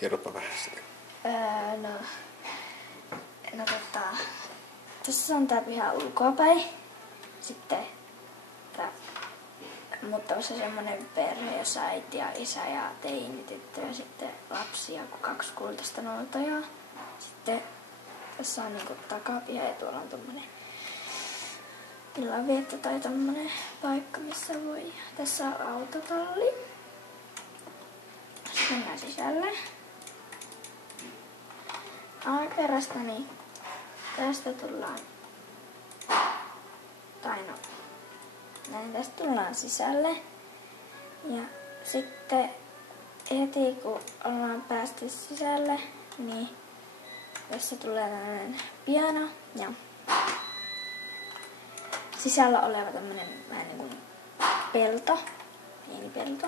Kerropa vähän sitä. No tässä on tää piha ulkoapäin. Sitten muuttamassa semmonen perhe, jossa äiti ja isä ja teinityttö ja sitten lapsia, 2 kultaista noutajaa. Sitten tässä on niinku takapiha ja tuolla on tommonen illanvietto tai tommonen paikka, missä voi. Tässä on autotalli. Sitten mennään sisälle. Alakerrasta niin tästä tullaan, näin tästä tullaan sisälle. Ja sitten heti kun ollaan päästy sisälle, niin tässä tulee tämmönen piano ja sisällä oleva tämmönen vähän niin kuin pelto, pieni pelto.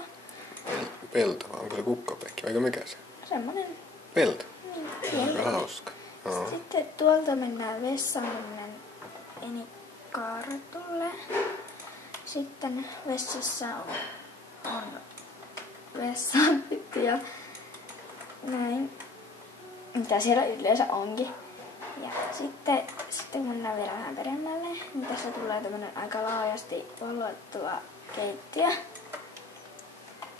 Pelto, vai onko se kukkapekki, vai mikä se? Semmonen Pelto. pieni. Aika hauska. No. Sitten tuolta mennään vessaan, tämmönen pieni kaara tulee. Sitten vessassa on vessanpytty ja näin, mitä siellä yleensä onkin. Ja sitten kun mennään vielä vähän peremmälle, niin tässä tulee tämmönen aika laajasti valottuva keittiö,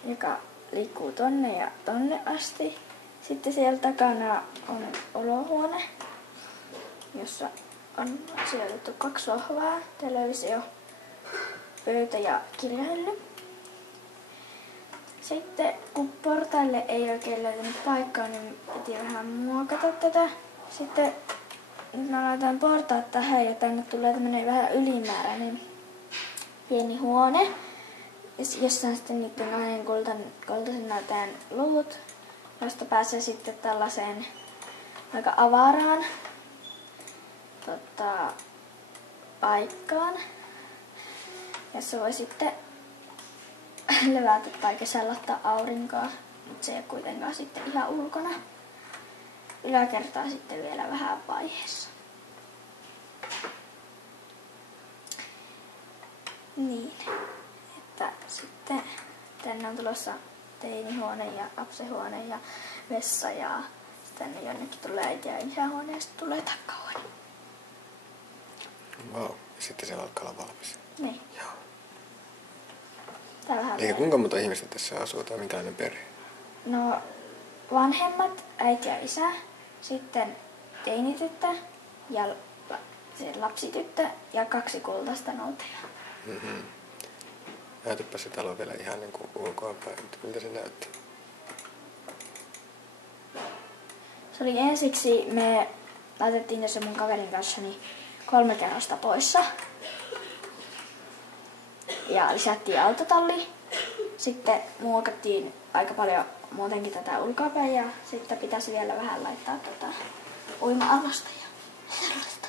joka liikkuu tonne ja tonne asti. Sitten siellä takana on olohuone, jossa on sijoitettu 2 sohvaa, televisio, pöytä ja kirjahylly. Sitten kun portaille ei oikein löytynyt paikkaa, niin piti vähän muokata tätä. Sitten nyt mä laitan portaat tähän ja tänne tulee tämmönen vähän ylimääräinen pieni huone, jossa on sitten niiden 2 kultaisen näyttäjän luvut, josta pääsee sitten tällaiseen aika avaraan paikkaan, jossa voi sitten levätä tai kesällä ottaa aurinkoa, mutta se ei ole kuitenkaan sitten ihan ulkona. Yläkertaa sitten vielä vähän vaiheessa. Niin, että sitten tänne on tulossa teinihuone ja lapsenhuone ja vessa ja tänne jonnekin tulee äiti- ja isähuone ja sitten tulee takahuone. Vau, ja sitten siellä alkaa olla valmis. Niin. Joo. Eli kuinka monta ihmistä tässä asuu tai minkälainen perhe? No, vanhemmat, äiti ja isä, sitten teinityttö ja se lapsityttö ja 2 kultaista noutajaa. Mm-hmm. Näytäpä se talo vielä ihan niin kuin ulkoapäin, mutta miltä se näyttää? Se oli ensiksi, me laitettiin tässä mun kaverin kanssa niin 3 kerrosta poissa. Ja lisättiin autotalli. Sitten muokattiin aika paljon muutenkin tätä ulkoapäin ja sitten pitäisi vielä vähän laittaa uima-alasta ja sellaista.